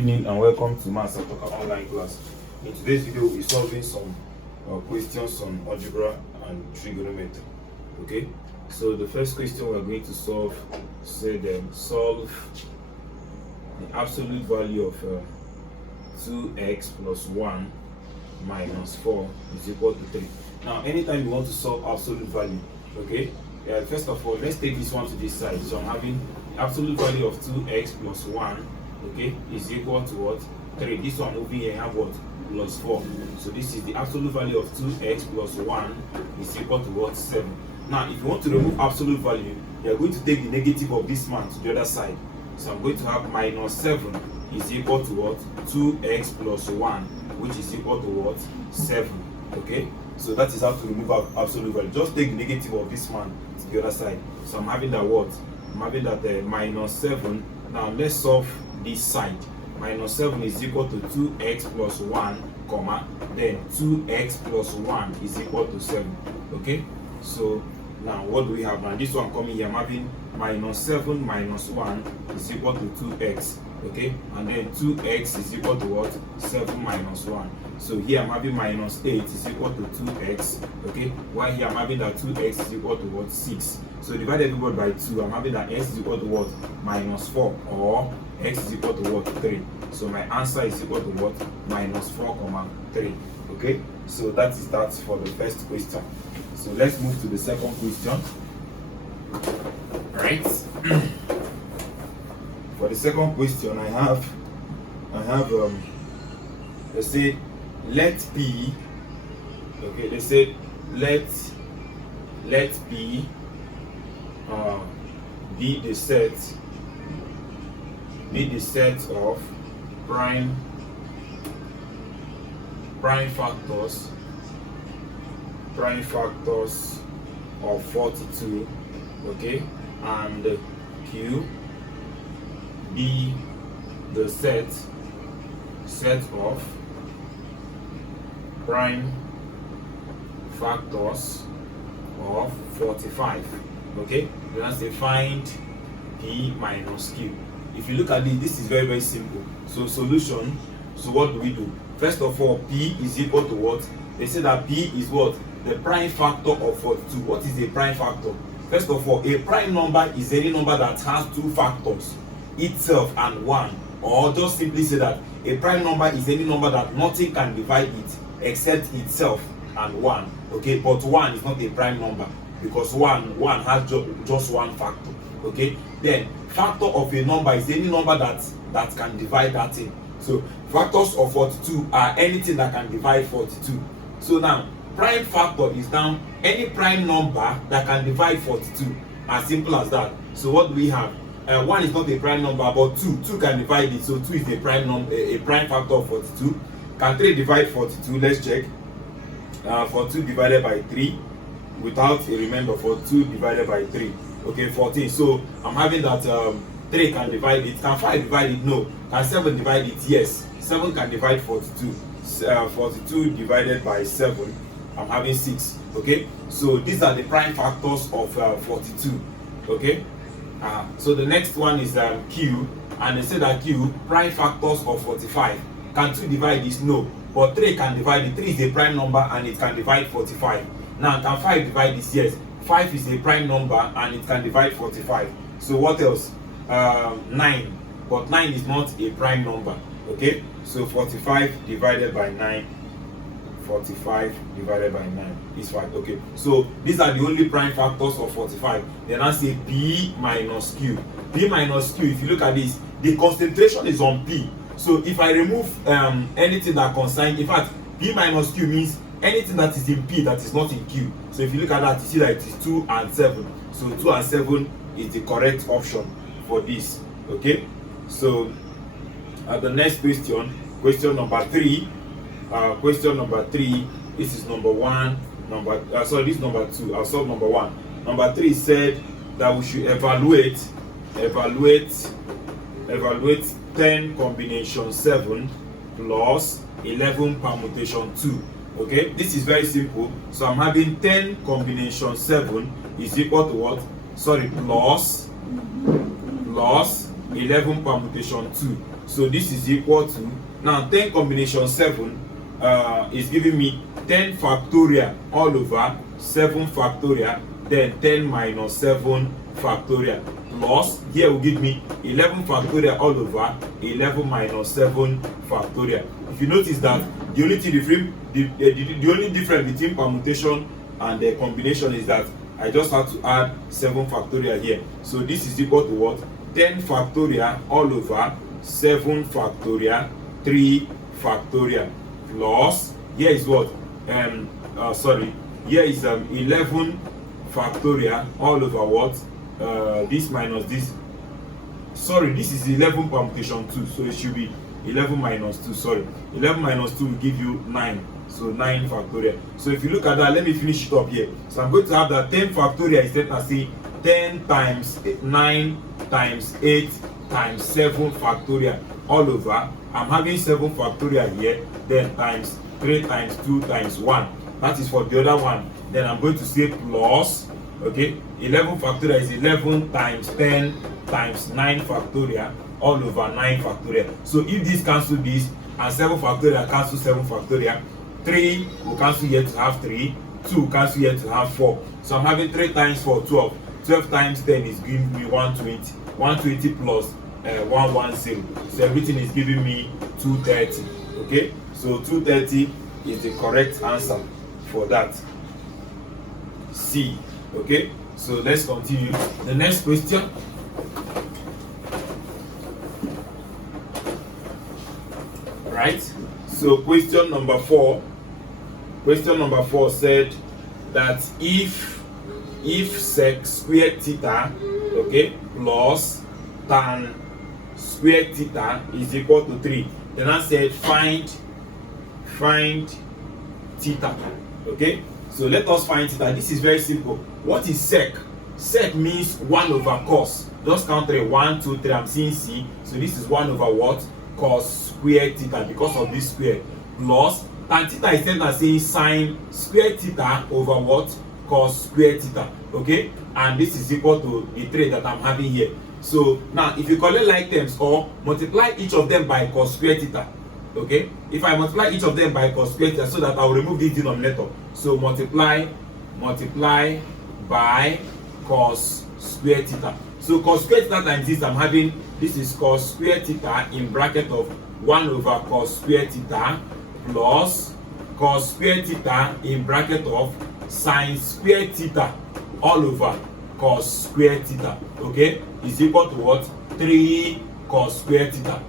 Good evening and welcome to Maths online class. In today's video, we'll be solving some questions on algebra and trigonometry. Okay, so the first question we're going to solve said solve the absolute value of 2x plus 1 minus 4 is equal to 3. Now, anytime you want to solve absolute value, okay, first of all, let's take this one to this side. So I'm having absolute value of 2x plus 1, okay, is equal to what? 3. This one over here have what? Plus 4. So this is the absolute value of 2x plus 1 is equal to what? 7. Now, if you want to remove absolute value, you are going to take the negative of this man to the other side. So I'm going to have minus 7 is equal to what? 2x plus 1, which is equal to what? 7. Okay, so that is how to remove absolute value. Just take the negative of this man to the other side. So I'm having that what? I'm having that minus 7. Now let's solve this side. Minus 7 is equal to 2x plus 1, comma, then 2x plus 1 is equal to 7. Okay, so now what do we have now? This one coming here, I'm having minus 7 minus 1 is equal to 2x. Okay, and then 2x is equal to what? 7 minus 1. So here I'm having minus 8 is equal to 2x. Okay, while here I'm having that 2x is equal to what? 6. So divide everybody by 2. I'm having that x is equal to what? Minus 4, or x is equal to what? 3. So my answer is equal to what? Minus 4, 3. Okay, so that is that for the first question. So let's move to the second question. Right. For the second question, I have let's say let P, okay, they say let P be the set of prime factors of 42, okay, and Q be the set of prime factors of 45. Okay, then I say find P minus Q. If you look at this is very, very simple. So solution, so what do we do? First of all, P is equal to what? They say that P is what? The prime factor of 42. What is a prime factor? First of all, a prime number is any number that has two factors, itself and 1. Or just simply say that a prime number is any number that nothing can divide it except itself and 1. Okay, but 1 is not a prime number because 1 has just one factor. Okay, then factor of a number is any number that can divide that thing. So factors of 42 are anything that can divide 42. So now prime factor is now any prime number that can divide 42. As simple as that. So what do we have? 1 is not a prime number, but 2 can divide it. So 2 is a prime number, a prime factor of 42. Can 3 divide 42? Let's check. 42 divided by 3 without a remainder. 42 divided by 3. Okay, 14. So I'm having that 3 can divide it. Can 5 divide it? No. Can 7 divide it? Yes. 7 can divide 42. 42 divided by 7. I'm having 6. Okay. So these are the prime factors of 42. Okay. So the next one is Q, and they say that Q prime factors of 45. Can 2 divide this? No. But 3 can divide it. 3 is a prime number and it can divide 45. Now can 5 divide this? Yes. 5 is a prime number and it can divide 45. So what else? 9. But 9 is not a prime number. Okay. So 45 divided by 9. 45 divided by 9 is 5. Okay, so these are the only prime factors of 45. Then I say P minus Q. P minus Q, if you look at this, the concentration is on P. So if I remove anything that concerns, in fact, P minus Q means anything that is in P that is not in Q. So if you look at that, you see that it is 2 and 7. So 2 and 7 is the correct option for this. Okay, so the next question, question number 3. Question number 3, this is number 1, this is number 2. I'll solve number 1. Number 3 said that we should evaluate 10 combination 7 plus 11 permutation 2. Okay, this is very simple. So I'm having 10 combination 7 is equal to what? Plus 11 permutation 2. So this is equal to, now 10 combination 7 is giving me 10 factorial all over 7 factorial, then 10 minus 7 factorial, plus here will give me 11 factorial all over 11 minus 7 factorial. If you notice that the only thing the only difference between permutation and the combination is that I just have to add 7 factorial here. So this is equal to what? 10 factorial all over 7 factorial 3 factorial, plus here is what? Here is 11 factorial all over what? This minus this. Sorry, this is 11 permutation 2, so it should be 11 minus 2. Sorry, 11 minus 2 will give you 9. So 9 factorial. So if you look at that, let me finish it up here. So I'm going to have that 10 factorial is let us say 10 times 9 times 8 times 7 factorial all over. I'm having 7 factorial here, then times 3 times 2 times 1. That is for the other one. Then I'm going to say plus, okay, 11 factorial is 11 times 10 times 9 factorial all over 9 factorial. So if this cancel this and 7 factorial cancel 7 factorial, 3 will cancel here to have 3, 2 will cancel here to have 4. So I'm having 3 times 4, 12. 12 times 10 is giving me 120. 120 plus 110. So everything is giving me 230. Okay, so 230 is the correct answer for that. C. Okay, so let's continue. The next question. Right, so question number 4. Question number 4 said that if sec squared theta, okay, plus tan squared theta is equal to 3, then I said find theta. Okay, so let us find theta. This is very simple. What is sec? Sec means 1 over cos. Just count 3. 1, 2, 3. I'm seeing C. So this is 1 over what? Cos squared theta, because of this square, plus tan theta is then saying sine squared theta over what? Cos squared theta. Okay, and this is equal to the 3 that I'm having here. So now if you collect like terms or multiply each of them by cos squared theta, okay, if I multiply each of them by cos squared theta, so that I will remove this denominator. So multiply by cos squared theta. So cos squared theta times this, I'm having, this is cos squared theta in bracket of 1 over cos squared theta plus cos squared theta in bracket of sine squared theta all over cos squared theta, okay, is equal to what? 3 cos squared theta.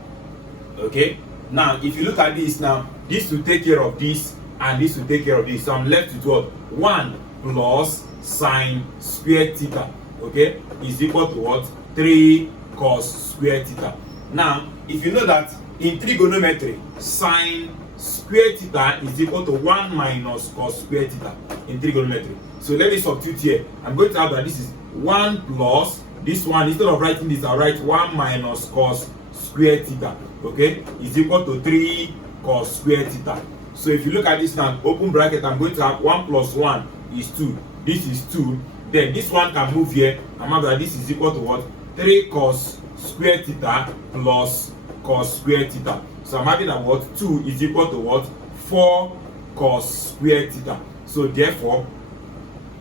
Okay, now if you look at this now, this will take care of this and this will take care of this. So I'm left with what? 1 plus sine squared theta, okay, is equal to what? 3 cos squared theta. Now if you know that in trigonometry, sine squared theta is equal to 1 minus cos squared theta in trigonometry. So let me substitute here. I'm going to have that this is 1 plus this one. Instead of writing this, I'll write 1 minus cos squared theta, okay, is equal to 3 cos squared theta. So if you look at this now, open bracket, I'm going to have 1 plus 1 is 2. This is 2. Then this one can move here. I'm having that this is equal to what? 3 cos squared theta plus cos squared theta. So I'm having that what? 2 is equal to what? 4 cos squared theta. So therefore,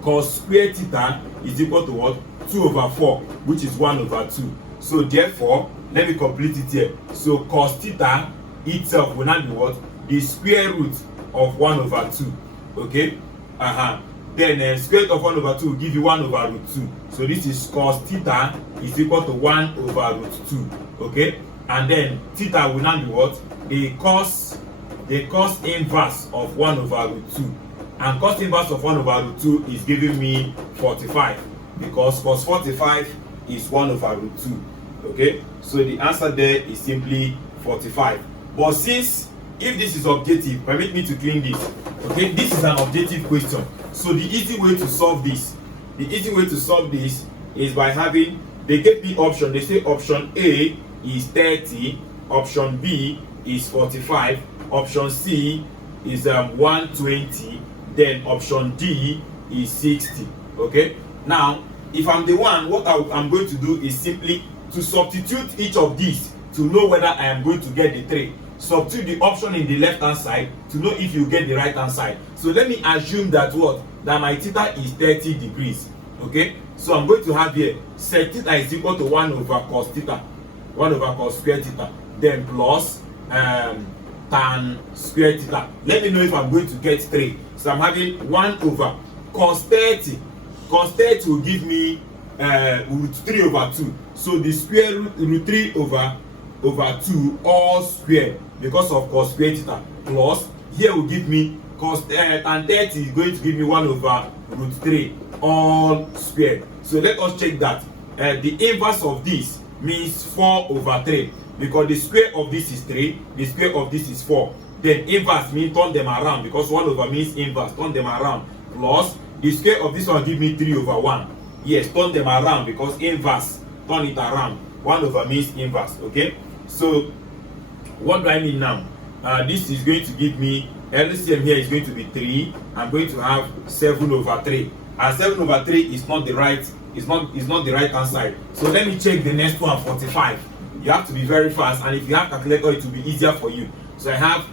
cos squared theta is equal to what? 2 over 4, which is 1 over 2. So therefore, let me complete it here. So cos theta itself will now be what? The square root of 1 over 2. Okay? Then square root of 1 over 2 will give you 1 over root 2. So this is cos theta is equal to 1 over root 2. Okay? And then theta will now be what? The cos inverse of 1 over root 2. And cos inverse of 1 over root 2 is giving me 45. Because cos 45 is 1 over root 2. Okay? So the answer there is simply 45. But since if this is objective, permit me to clean this. Okay, this is an objective question. So the easy way to solve this, is by having, they gave me option. They say option A is 30, option B is 45, option C is 120, then option D is 60. Okay, now if I'm the one, what I'm going to do is simply to substitute each of these to know whether I am going to get the 3. Substitute the option in the left hand side to know if you get the right hand side. So let me assume that what? That my theta is 30 degrees. Okay? So I'm going to have here sec theta is equal to 1 over cos theta. 1 over cos square theta. Then plus tan square theta. Let me know if I'm going to get 3. So I'm having 1 over cos 30. Cos 30 will give me root 3 over 2. So the square root 3 over 2 all square because of cos square theta, plus here will give me cos tan 30 is going to give me 1 over root 3 all square. So let us check that. The inverse of this means 4 over 3 because the square of this is 3, the square of this is 4. Then inverse means turn them around because 1 over means inverse, turn them around, plus the square of this one give me 3 over 1. Yes, turn them around because inverse, turn it around. 1 over means inverse. Okay, so what do I mean now? This is going to give me LCM here is going to be 3. I'm going to have 7 over 3. And 7 over 3 is not the right, is not the right hand side. So let me check the next one, 45. You have to be very fast, and if you have calculator, it will be easier for you. So I have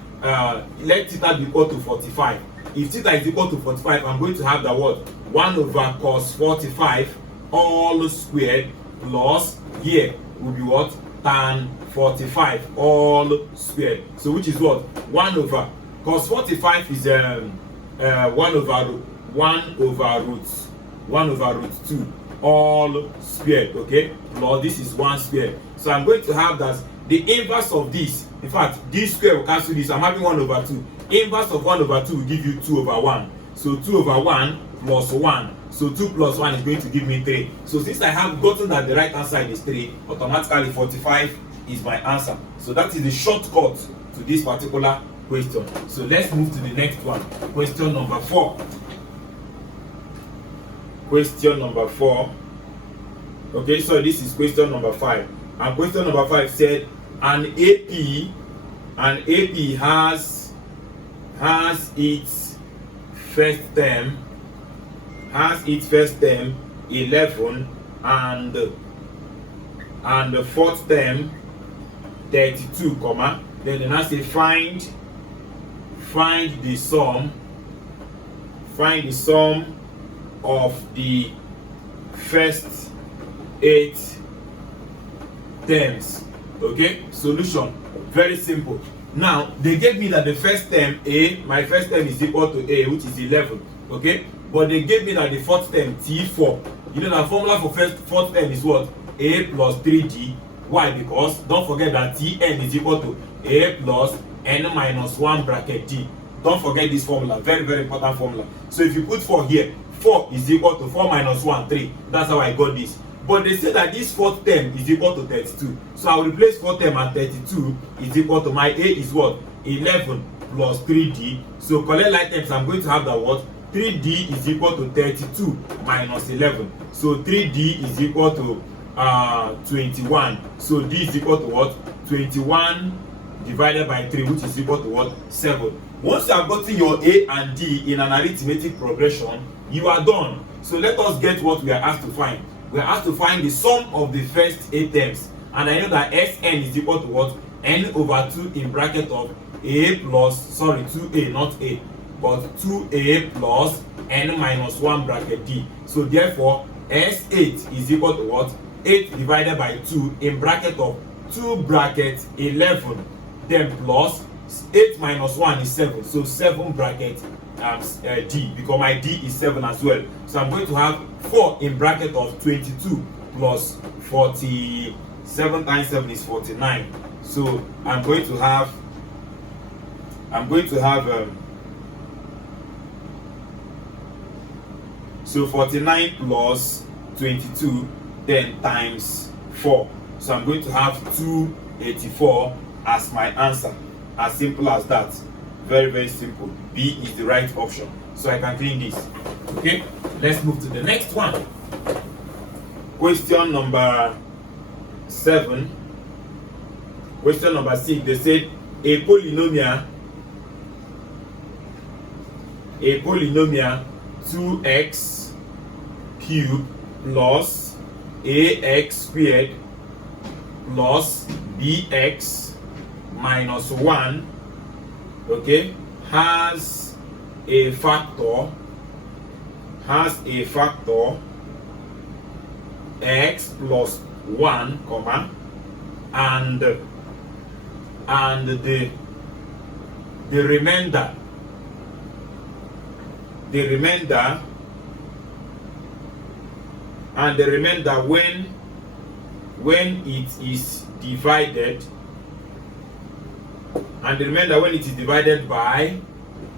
let theta be equal to 45. If theta is equal to 45, I'm going to have the what? 1 over cos 45 all squared plus here will be what? Tan 45 all squared. So which is what? 1 over cos 45 is 1 over root 2 all squared. Okay, plus this is 1 squared. So I'm going to have that the inverse of this. In fact, this square will cancel this. I'm having 1 over 2. Inverse of 1 over 2 will give you 2 over 1. So 2 over 1 plus 1. So 2 plus 1 is going to give me 3. So since I have gotten that the right hand side is 3, automatically 45 is my answer. So that is the shortcut to this particular question. So let's move to the next one. Question number 4. Question number 4. Okay, so this is question number 5. And question number 5 said an AP has its first term 11 and the fourth term 32, comma, then the next say find the sum of the first 8 terms. Okay, solution very simple. Now they gave me that the first term A, my first term is equal to A, which is 11. Okay, but they gave me that the fourth term T4. You know the formula for fourth term is what? A plus 3D. Why? Because don't forget that Tn is equal to A plus n minus 1 bracket D. Don't forget this formula, very very important formula. So if you put 4 here, 4 is equal to 4 minus 1, 3. That's how I got this. But they say that this fourth term is equal to 32. So I will replace fourth term and 32 is equal to my A is what? 11 plus 3D. So collect like terms, I'm going to have that what? 3D is equal to 32 minus 11. So 3D is equal to 21. So D is equal to what? 21 divided by 3, which is equal to what? 7. Once you have gotten your A and D in an arithmetic progression, you are done. So let us get what we are asked to find. We are asked to find the sum of the first 8 terms. And I know that Sn is equal to what? N over 2 in bracket of A plus, 2A, not A, but 2A plus N minus 1 bracket D. So therefore, S8 is equal to what? 8 divided by 2 in bracket of 2 bracket 11. Then plus 8 minus 1 is 7. So 7 bracket D, because my D is 7 as well. So I'm going to have 4 in bracket of 22 plus 47 times 7 is 49. So I'm going to have so 49 plus 22 then times 4. So I'm going to have 284 as my answer. As simple as that. Very very simple. B is the right option. So I can clean this. Okay, let's move to the next one. Question number 7. Question number 6. They said a polynomial 2x cubed plus ax squared plus bx minus 1, okay, has a factor x plus 1, comma, and the remainder when it is divided, by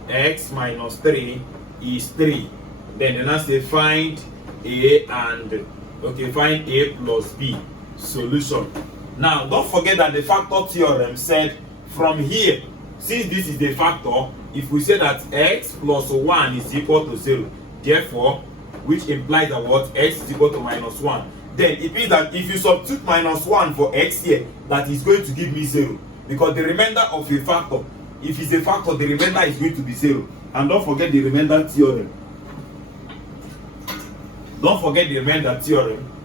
x minus 3 is 3. Then I say find a find a plus b. Solution. Now don't forget that the factor theorem said from here, since this is the factor, if we say that x plus 1 is equal to 0, therefore, which implies that what, x is equal to minus 1, then it means that if you substitute minus 1 for x here, that is going to give me 0, because the remainder of a factor, if it's a factor, the remainder is going to be 0. And don't forget the remainder theorem.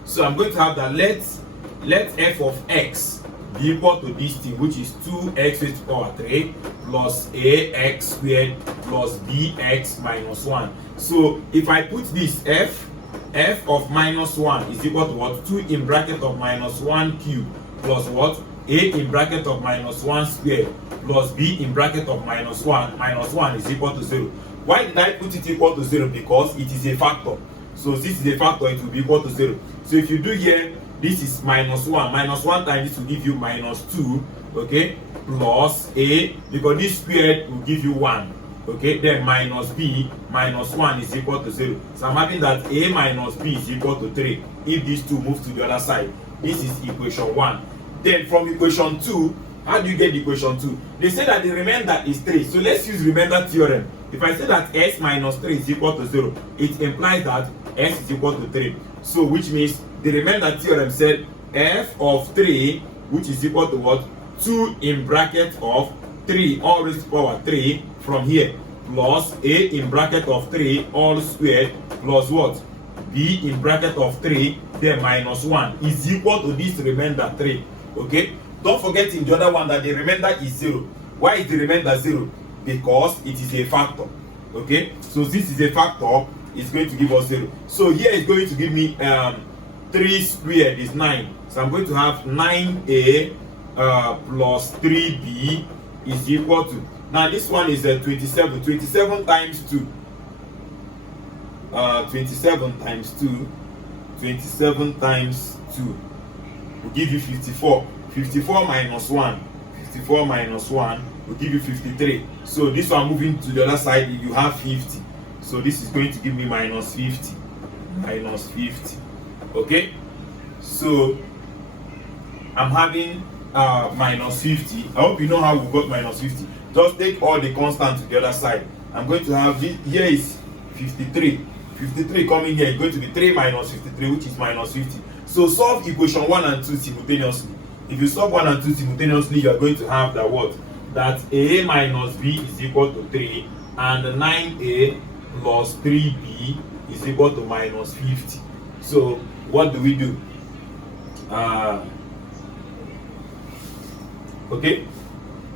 So I'm going to have that let f of x be equal to this thing, which is 2x raised to the power 3 plus ax squared plus bx minus 1. So if I put this f of minus 1 is equal to what? 2 in bracket of minus 1 cube plus what? A in bracket of minus 1 squared plus b in bracket of minus 1 is equal to 0. Why did I put it equal to 0? Because it is a factor. So this is a factor, it will be equal to 0. So if you do here, this is minus 1. Minus 1 times this will give you minus 2, okay, plus a, because this squared will give you 1, okay, then minus b minus 1 is equal to 0. So I'm having that a minus b is equal to 3 if these two move to the other side. This is equation 1. Then from equation 2, how do you get the equation 2? They say that the remainder is 3. So let's use remainder theorem. If I say that x minus 3 is equal to 0, it implies that x is equal to 3. So which means the remainder theorem said f of 3, which is equal to what? 2 in bracket of 3 all raised to the power 3 from here, plus a in bracket of 3 all squared plus what? B in bracket of 3 then minus 1 is equal to this remainder 3. Okay, don't forget in the other one that the remainder is 0. Why is the remainder 0? Because it is a factor. Okay, so this is a factor, it's going to give us 0. So here it's going to give me 3 squared is 9. So I'm going to have 9a plus 3b is equal to, now this one is 27. 27 times 2. 27 times 2. 27 times 2 will give you 54. 54 minus 1. 54 minus 1 will give you 53. So this one moving to the other side, you have 50. So this is going to give me minus 50. Minus 50. Okay? So I'm having minus 50. I hope you know how we got minus 50. Just take all the constants to the other side. I'm going to have this, here is 53. 53 coming here is going to be 3 minus 53, which is minus 50. So solve equation 1 and 2 simultaneously. If you solve 1 and 2 simultaneously, you are going to have that what? That a minus b is equal to 3 and 9a plus 3b is equal to minus 50. So what do we do? Okay,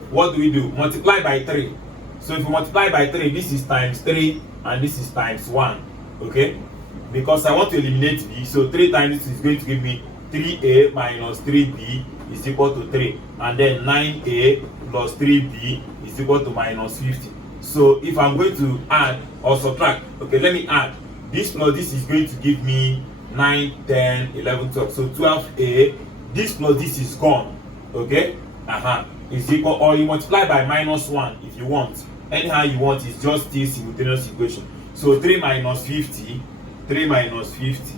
what do we do? Multiply by 3. So if you multiply by 3, this is times 3 and this is times 1. Okay, because I want to eliminate b, so 3 times this is going to give me 3a minus 3b is equal to 3, and then 9a plus 3b is equal to minus 50. So if I'm going to add or subtract, okay, let me add this plus this is going to give me 9, 10, 11, 12. So 12a, this plus this is gone. Okay, is equal, or you multiply by minus 1 if you want. Anyhow you want, is just still simultaneous equation. So 3 minus 50, 3 minus 50,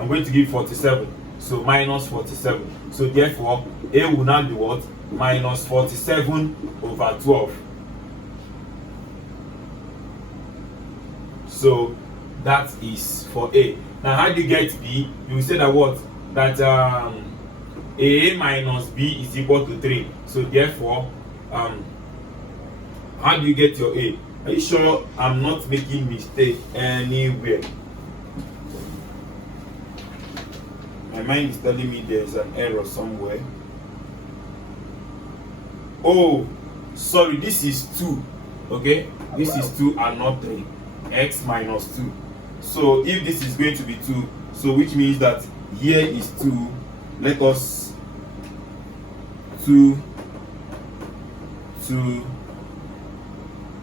I'm going to give 47. So minus 47. So therefore a will now be what? Minus 47 over 12. So that is for a. Now how do you get b? You will say that what? That a minus b is equal to 3. So therefore how do you get your a? Are you sure I'm not making mistake anywhere? mind is telling me there's an error somewhere. Oh, sorry, this is 2. Okay, this is 2 and not 3. X minus 2. So if this is going to be 2, so which means that here is 2. Let us 2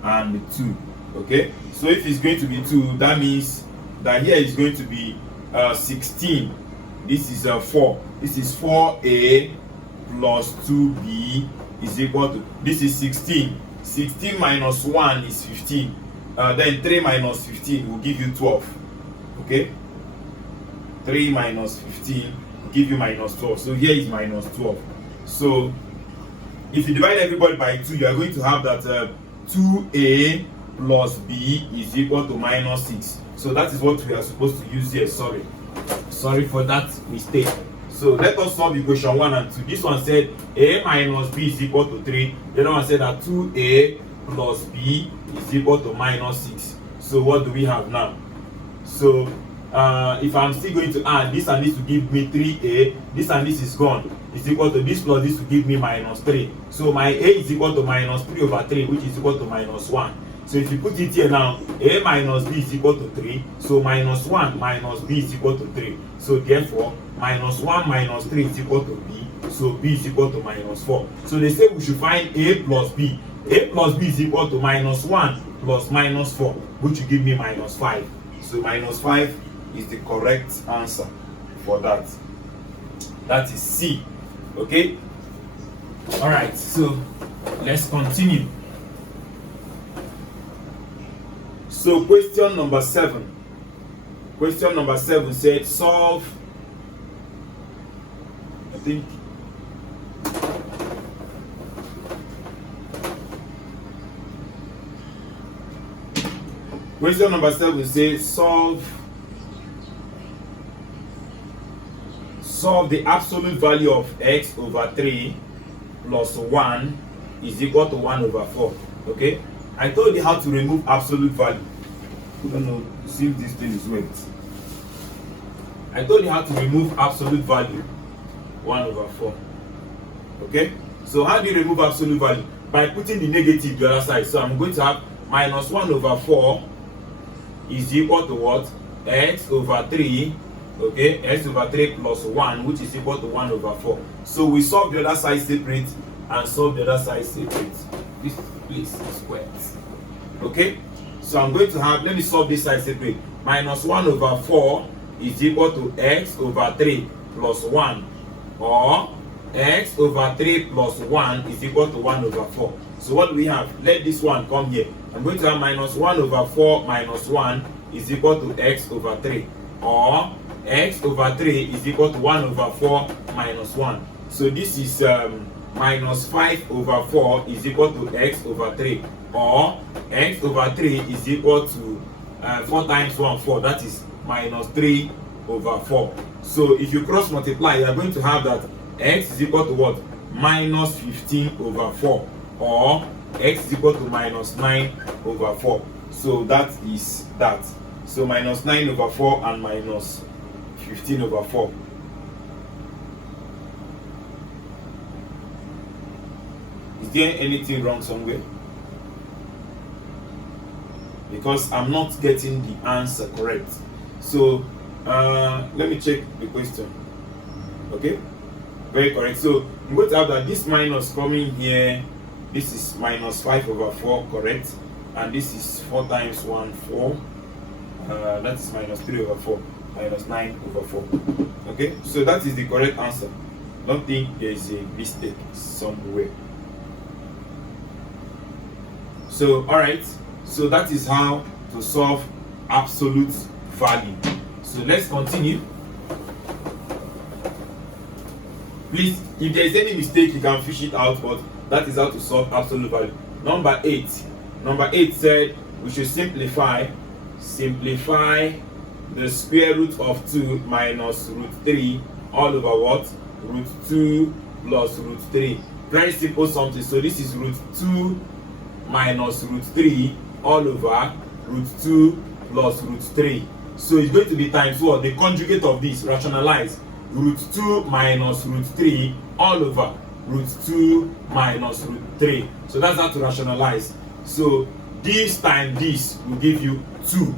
and 2. Okay, so if it's going to be 2, that means that here is going to be 16. This is 4. This is 4a plus 2b is equal to, this is 16. 16 minus 1 is 15. Then 3 minus 15 will give you 12. Okay, 3 minus 15 will give you minus 12. So here is minus 12. So if you divide everybody by 2, you are going to have that 2a plus b is equal to minus 6. So that is what we are supposed to use here. Sorry for that mistake. So let us solve equation 1 and 2. This one said a minus b is equal to 3. The other one said that 2a plus b is equal to minus 6. So what do we have now? So if I'm still going to add this and this to give me 3a, this and this is gone. Is equal to this plus this to give me minus 3. So my a is equal to minus 3 over 3, which is equal to minus 1. So if you put it here now, a minus b is equal to 3. So minus 1 minus b is equal to 3. So therefore, minus 1 minus 3 is equal to b. So b is equal to minus 4. So they say we should find a plus b. A plus b is equal to minus 1 plus minus 4, which will give me minus 5. So minus 5 is the correct answer for that. That is C. Okay? Alright, so let's continue. So question number 7. Question number 7 said solve, I think, question number 7 says solve the absolute value of x over 3 plus 1 is equal to 1 over 4. Okay? I told you how to remove absolute value. I don't know, see if this thing is wet. I told you how to remove absolute value, 1 over 4. Okay? So how do you remove absolute value? By putting the negative the other side. So I'm going to have minus 1 over 4 is equal to what? X over 3. Okay, x over 3 plus 1, which is equal to 1 over 4. So we solve the other side separate and solve the other side separate. This place is squared. Okay, so I'm going to have, let me solve this side separate. Minus 1 over 4 is equal to x over 3 plus 1, or x over 3 plus 1 is equal to 1 over 4. So what do we have? Let this one come here. I'm going to have minus 1 over 4 minus 1 is equal to x over 3, or x over 3 is equal to 1 over 4 minus 1. So this is minus 5 over 4 is equal to x over 3, or x over 3 is equal to 4 times 1, 4. That is minus 3 over 4. So if you cross multiply, you are going to have that x is equal to what? Minus 15 over 4, or x is equal to minus 9 over 4. So that is that. So minus 9 over 4 and minus 15 over 4. Is there anything wrong somewhere? Because I'm not getting the answer correct. So let me check the question. Okay, very correct. So I'm going to have that this minus coming here. This is minus 5 over 4, correct? And this is 4 times 1, 4. That is minus 3 over 4. Minus 9 over 4. Okay, so that is the correct answer. Don't think there is a mistake somewhere. So alright, so that is how to solve absolute value. So let's continue. Please, if there is any mistake, you can fish it out, but that is how to solve absolute value. Number 8. Number 8 said we should simplify the square root of 2 minus root 3 all over what? Root 2 plus root 3. Very simple something. So this is root 2 minus root 3 all over root 2 plus root 3. So it's going to be times what? The conjugate of this, rationalize. root 2 minus root 3 all over root 2 minus root 3. So that's how to rationalize. So this times this will give you 2.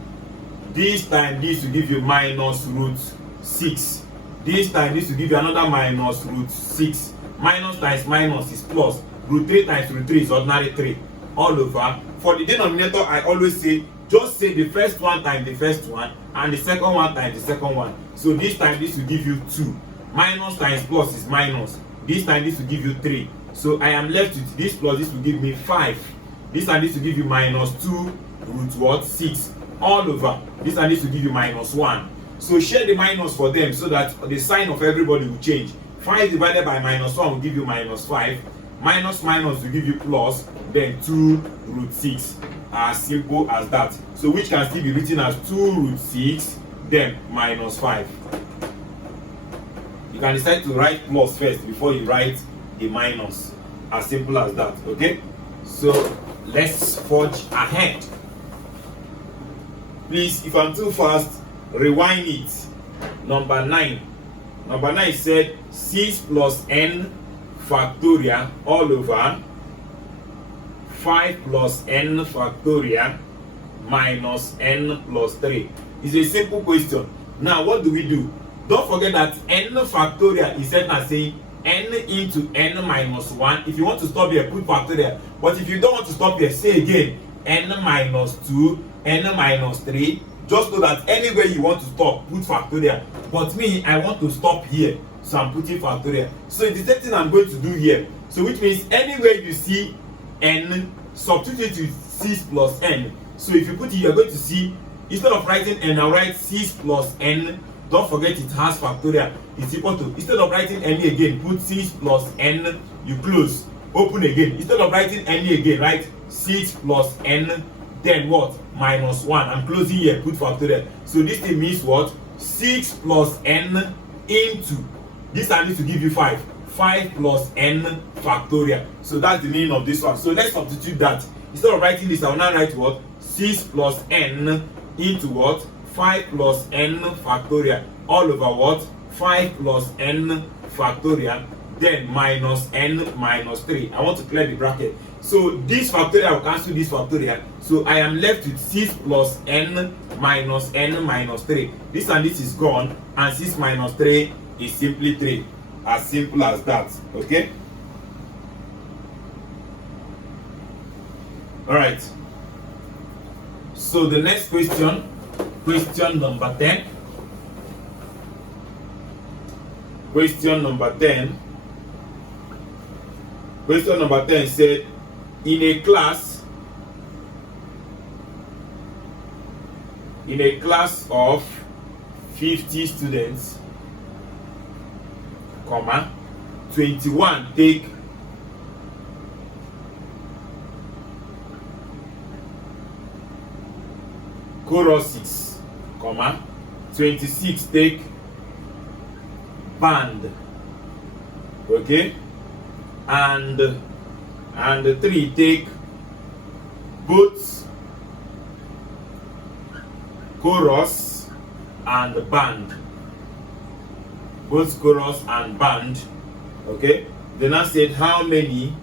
This times this will give you minus root 6. This times this will give you another minus root 6. Minus times minus is plus. Root 3 times root 3 is ordinary 3 all over. For the denominator, I always say just say the first one times the first one and the second one times the second one. So this time this will give you 2. Minus times plus is minus. This time this will give you 3. So I am left with this plus this will give me 5. This and this will give you minus 2 root what? 6 all over. This and this will give you minus 1. So share the minus for them so that the sign of everybody will change. 5 divided by minus 1 will give you minus 5. Minus minus will give you plus, then 2 root 6. As simple as that. So which can still be written as 2 root 6, then minus 5. You can decide to write plus first before you write the minus. As simple as that. Okay? So let's forge ahead. Please, if I'm too fast, rewind it. Number 9. Number 9 said 6 plus n factorial all over 5 plus n factorial minus n plus 3. It's a simple question. Now what do? Don't forget that n factorial is set as saying n into n minus 1. If you want to stop here, put factorial. But if you don't want to stop here, say again n minus 2, n minus 3. Just know that anywhere you want to stop, put factorial. But me, I want to stop here, so I'm putting factorial. So it's the same thing I'm going to do here. So which means anywhere you see n, substitute with 6 plus n. So if you put it, you're going to see, instead of writing n, I'll write 6 plus n. Don't forget it has factorial. It's equal to, instead of writing n again, put 6 plus n, you close, open again. Instead of writing n again, write 6 plus n, then what? Minus 1. I'm closing here, put factorial. So this thing means what? 6 plus n into, this and this will give you 5. 5 plus n factorial. So that's the meaning of this one. So let's substitute that. Instead of writing this, I will now write what? 6 plus n into what? 5 plus n factorial all over what? 5 plus n factorial, then minus n minus 3. I want to clear the bracket. So this factorial will cancel this factorial. So I am left with 6 plus n minus 3. This and this is gone, and 6 minus 3 is simply 3. As simple as that. Okay? Alright. So the next question, question number 10. Question number 10. Question number 10 said, in a class of 50 students, 21 take choruses, 26 take band, okay, and 3 take both chorus and band, both chorus and band, okay. Then I said how many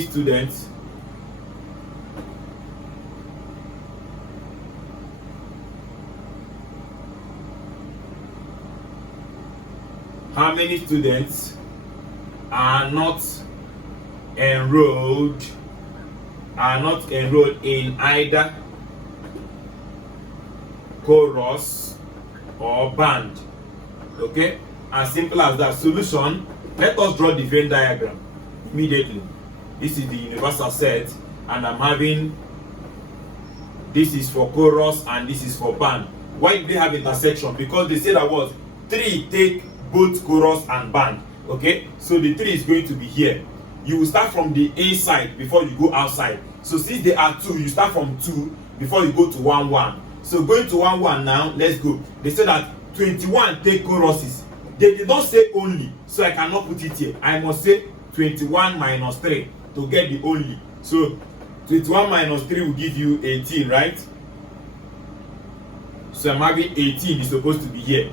students are not enrolled in either chorus or band. Okay, as simple as that. Solution, let us draw the Venn diagram immediately. This is the universal set, and I'm having, this is for chorus and this is for band. Why do they have intersection? Because they say that was 3 take both chorus and band. Okay, so the 3 is going to be here. You will start from the inside before you go outside. So since they are 2, you start from 2 before you go to 1 1. So going to 1 1 now, let's go. They say that 21 take choruses. They did not say only, so I cannot put it here. I must say 21 minus 3 to get the only. So 21 minus 3 will give you 18, right? So I'm having 18 is supposed to be here.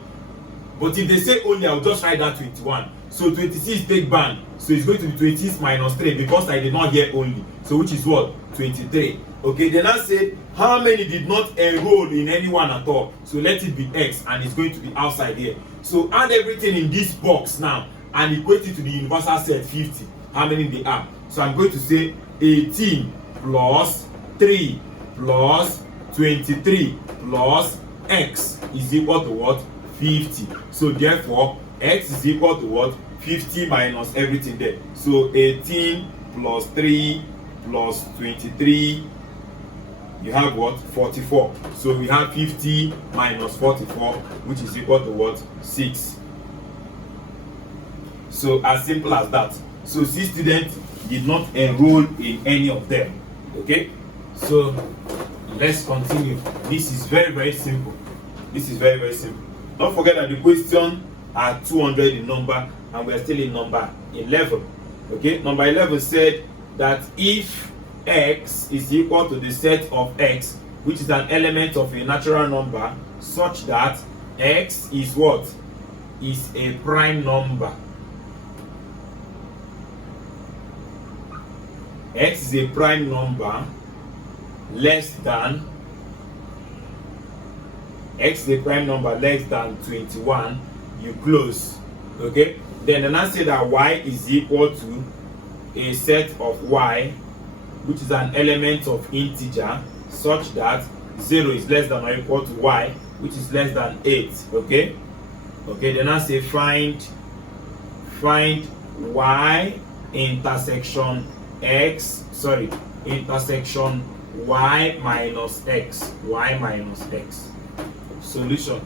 But if they say only, I'll just write that 21. So 26 take ban. So it's going to be 26 minus 3 because I did not hear only. So which is what? 23. Okay, then I said how many did not enroll in any one at all. So let it be X and it's going to be outside here. So add everything in this box now and equate it to the universal set 50. How many they are? So I'm going to say 18 plus 3 plus 23 plus X is equal to what? 50. So therefore X is equal to what? 50 minus everything there. So 18 plus 3 plus 23, you have what? 44. So we have 50 minus 44, which is equal to what? 6. So as simple as that. So 6 students did not enroll in any of them. Okay, so let's continue. This is very simple. This is very simple. Don't forget that the question are 200 in number and we are still in number 11. Okay, number 11 said that if X is equal to the set of X, which is an element of a natural number, such that X is what? Is a prime number. X is a prime number less than X is a prime number less than 21, you close. Okay, then I say that Y is equal to a set of Y, which is an element of integer, such that 0 is less than or equal to Y, which is less than 8. Okay, then I say find Y intersection X, intersection Y minus X. Solution.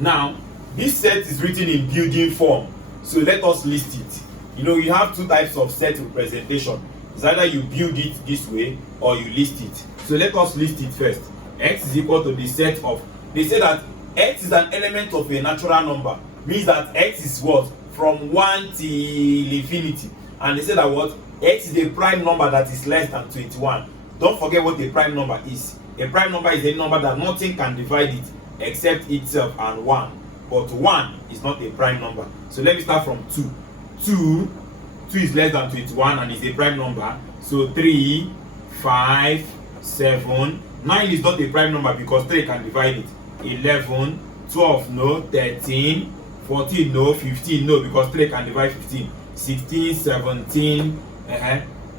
Now this set is written in building form, so let us list it. You know, you have two types of set representation. It's either you build it this way or you list it. So let us list it first. X is equal to the set of, they say that X is an element of a natural number, means that X is what? From 1 till infinity. And they say that what? X is a prime number that is less than 21. Don't forget what a prime number is. A prime number is a number that nothing can divide it except itself and 1. But 1 is not a prime number. So let me start from 2. 2 is less than 21 and is a prime number. So 3, 5, 7. 9 is not a prime number because 3 can divide it. 11, 12, no. 13, 14, no. 15, no, because 3 can divide 15. 16, 17,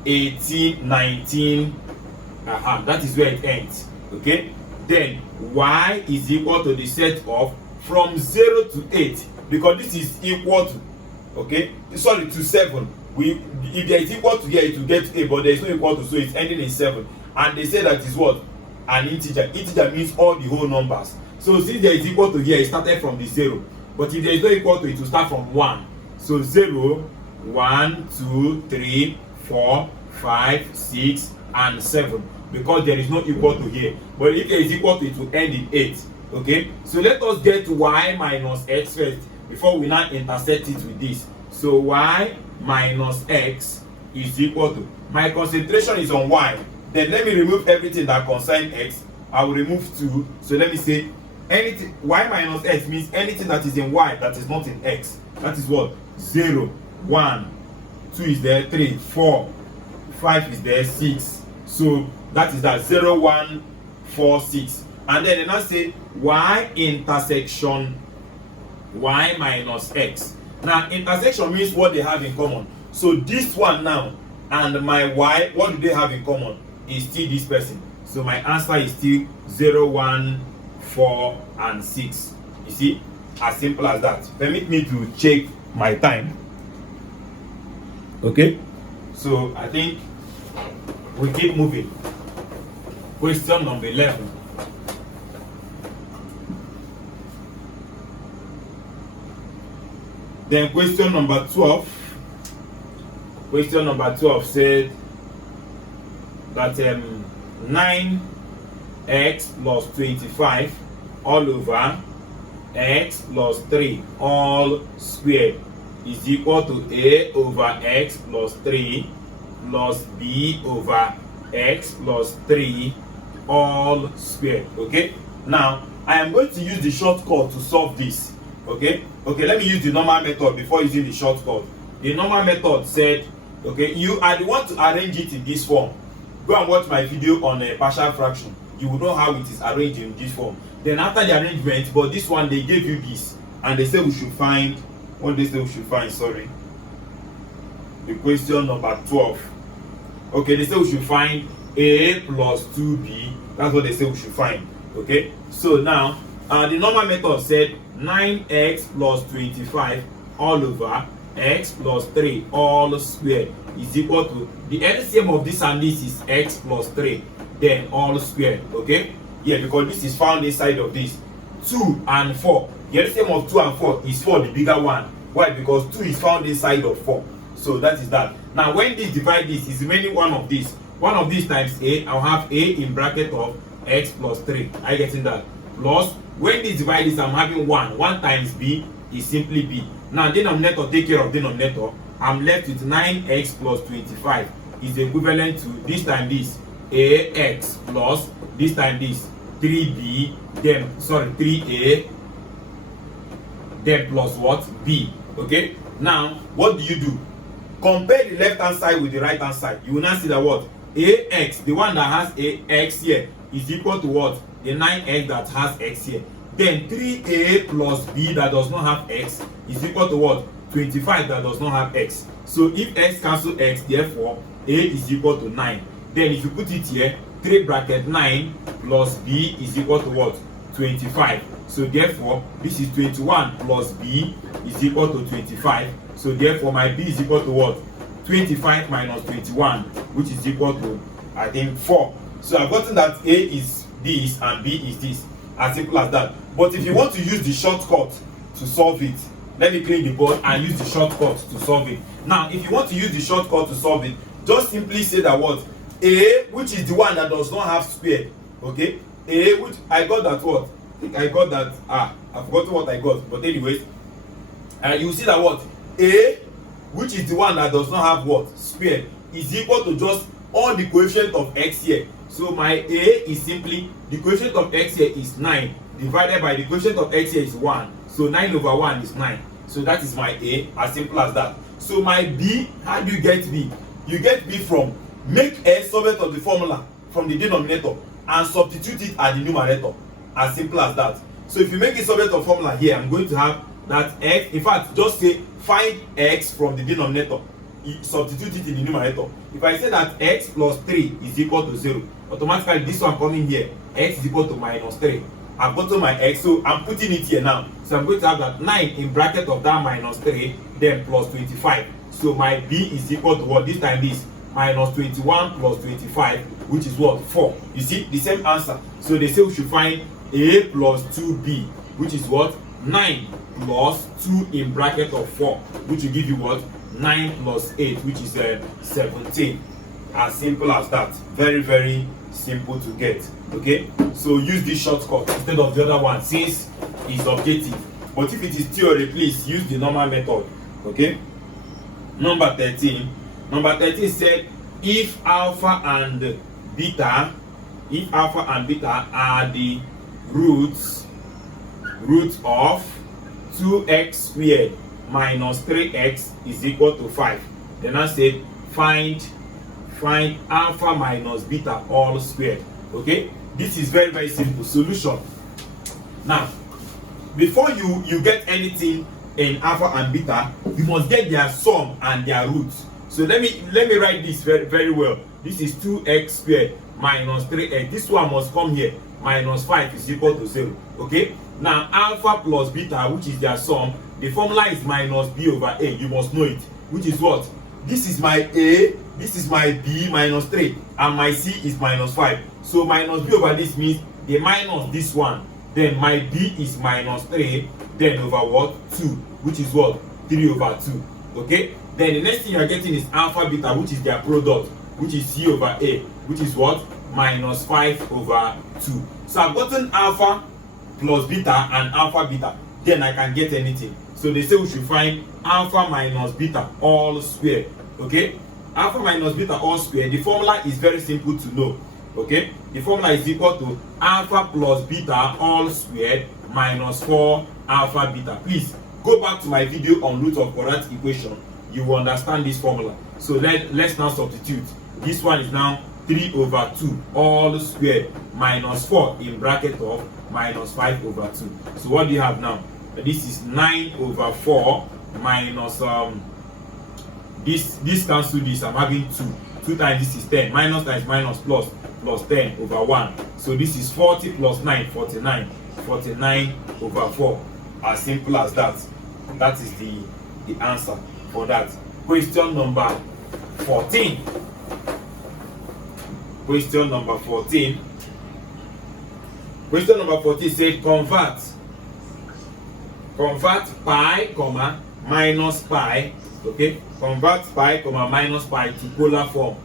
18, 19. That is where it ends. Okay, then Y is equal to the set of from 0 to 8, because this is equal to, okay, sorry, to 7. If there is equal to here, it will get to 8, but there is no equal to, so it's ending in 7. And they say that is what? An integer. Integer means all the whole numbers. So since there is equal to here, it started from the 0. But if there is no equal to, it will start from 1. So 0, 1, 2, 3, 4, 5, 6, and 7. Because there is no equal to here. But if there is equal to, it will end in 8. Okay, so let us get Y minus X first before we now intersect it with this. So Y minus X is equal to, my concentration is on Y. Then let me remove everything that concerns X. I will remove 2. So let me say anything. Y minus X means anything that is in Y that is not in X. That is what? 0, 1, 2 is there, 3, 4, 5 is there, 6. So that is that 0, 1, 4, 6. And then I say Y intersection Y minus X. Now intersection means what they have in common. So this one now and my Y, what do they have in common? Is still this person. So my answer is still 0, 1, 4, and 6. You see, as simple as that. Permit me to check my time. Okay, so I think we keep moving. Question number 11. Then question number 12. Question number 12 said that 9x plus 25 all over x plus 3 all squared is equal to a over x plus 3 plus b over x plus 3 all squared. Okay, now I am going to use the shortcut to solve this. Okay, let me use the normal method before using the shortcut. The normal method said, okay, you are the one to arrange it in this form. Go and watch my video on a partial fraction. You will know how it is arranged in this form. Then after the arrangement, but this one they gave you this, and they say we should find what they say we should find. Sorry, the question number 12. Okay, they say we should find a plus 2b. That's what they say we should find. Okay, so now the normal method said 9x plus 25 all over x plus 3 all squared is equal to the LCM of this and this is x plus 3 then all squared. Okay, yeah, because this is found inside of this 2 and 4. The LCM of 2 and 4 is 4, the bigger one. Why? Because 2 is found inside of 4. So that is that. Now when this divide this is remaining one of these. One of these times a, I'll have a in bracket of x plus 3. Are you getting that? Plus when this divide this, I'm having 1. 1 times b is simply b. Now denominator take care of denominator. I'm left with 9x plus 25 is equivalent to this time this ax plus this time this 3b then 3a then plus what? B. Okay, now what do? Compare the left hand side with the right hand side. You will now see that what? Ax, the one that has a x here, is equal to what? The 9x that has x here. Then 3a plus b that does not have x is equal to what? 25 that does not have x. So if x cancel x, therefore a is equal to 9. Then if you put it here, 3 bracket 9 plus b is equal to what? 25. So therefore this is 21 plus b is equal to 25. So therefore my b is equal to what? 25 minus 21, which is equal to, I think, 4. So I've gotten that a is this and b is this. As simple as that. But if you want to use the shortcut to solve it, let me clean the board and use the shortcut to solve it. Now if you want to use the shortcut to solve it, just simply say that what? A, which is the one that does not have square. Okay, a, which I got that what? I think I got that, I've forgotten what I got, but anyways, you see that what? A, which is the one that does not have what? Square, is equal to just all the coefficient of x here. So my a is simply, the coefficient of x here is 9 divided by the coefficient of x here is 1. So 9 over 1 is 9. So that is my a, as simple as that. So my b, how do you get b? You get b from make a summate of the formula from the denominator and substitute it at the numerator. As simple as that. So if you make a summate of formula here, I'm going to have that x, in fact, just say find x from the denominator, substitute it in the numerator. If I say that x plus 3 is equal to 0, automatically this one coming here, x is equal to minus 3. I've gotten my x, so I'm putting it here now. So I'm going to have that 9 in bracket of that minus 3, then plus 25. So my b is equal to what? This time this minus 21 plus 25, which is what? 4. You see the same answer. So they say we should find a plus 2b, which is what? 9 plus 2 in bracket of 4, which will give you what? 9 plus 8, which is 17. As simple as that. Very, very simple to get. Okay, so use this shortcut instead of the other one since it's objective. But if it is theory, please use the normal method. Okay, number 13 said if alpha and beta are the roots of 2x squared minus 3x is equal to 5. Then I said find alpha minus beta all squared. Okay, this is very, very simple. Solution. Now before you get anything in alpha and beta, you must get their sum and their roots. So let me write this very, very well. This is 2x squared minus 3x. This one must come here. Minus 5 is equal to 0. Okay, now alpha plus beta, which is their sum, the formula is minus b over a. You must know it, which is what? This is my a, this is my b minus 3, and my c is minus 5. So minus b over this means the minus this one, then my b is minus 3, then over what? 2, which is what? 3 over 2. Okay, then the next thing you are getting is alpha beta, which is their product, which is c over a, which is what? Minus 5 over 2. So I've gotten alpha plus beta and alpha beta, then I can get anything. So they say we should find alpha minus beta all squared. Okay, alpha minus beta all squared, the formula is very simple to know. Okay, the formula is equal to alpha plus beta all squared minus 4 alpha beta. Please go back to my video on root of quadratic equation. You will understand this formula. So let's now substitute. This one is now 3 over 2 all squared minus 4 in bracket of minus 5 over 2. So what do you have now? This is 9 over 4 minus this cancel this. I'm having 2 times this is 10, minus times minus plus 10 over 1. So this is 40 plus 9, 49 over 4. As simple as that. That is the answer for that. Question number 14. Question number 14. Question number 14 said convert pi comma minus pi. Okay, convert pi comma minus pi to polar form.